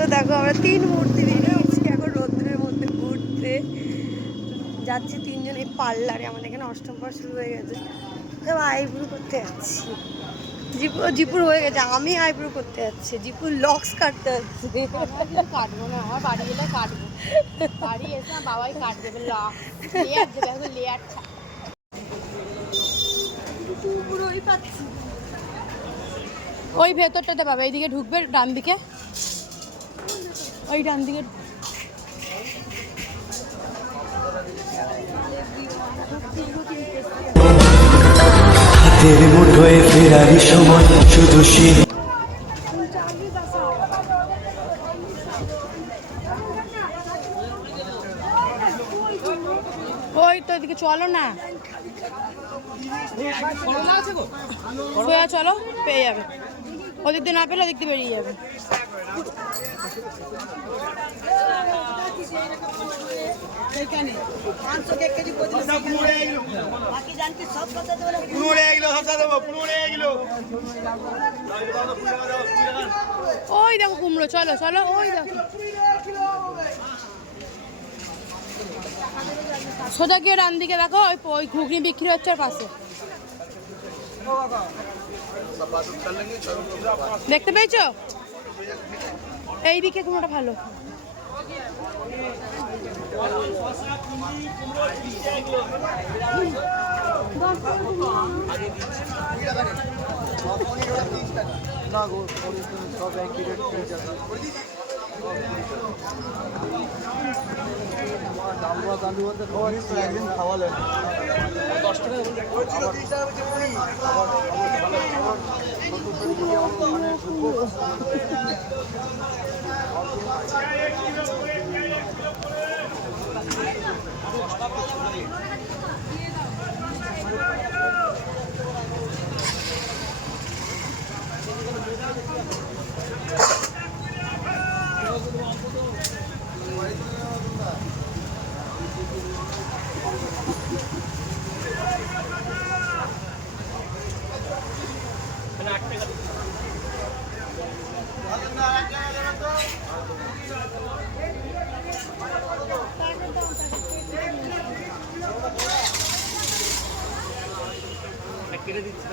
তো দেখো আমরা 3 মূর্তি নিয়ে নিয়েছি এখন রোদ্রের মধ্যে ঘুরতে যাচ্ছি তিনজন এই পার্লারে। আমাদের এখানে অষ্টম পার শুরু হয়ে গেছে, আইব্রো করতে যাচ্ছি। জিপুর হয়ে গেছে, আমি আইব্রো করতে যাচ্ছি, জিপুর লক্স কাটতে যাচ্ছি। কাটবো না, আমার বাড়ি গেলে কাটবো, বাড়ি এসে বাবাই কাট দেবে, লেয়ার দেবে, লেয়ার পুরোই পাচ্ছি। ওই ভেতরটাতে পাবে, এইদিকে ঢুকবে ডান দিকে, ওই ডান দিকে। হাতের মুঠোয় ফেরারি সময় শুধু ওই তো এদিকে চলো না, সোজা চলো, পেয়ে যাবে। ওদিক দিয়ে না পেলে ওদিক দিয়ে বেরিয়ে যাবে। ওই দেখো কুমড়ো, চলো চলো, ওই দেখো সোজা গিয়ে ডান দিকে দেখো, ওই ঘুগনি বিক্রি হচ্ছে পাশে, দেখতে পেয়েছো? এইদিকে কুমড়োটা ভালো। একদিন খাওয়ালেন 10 টাকা কেটে দিচ্ছি।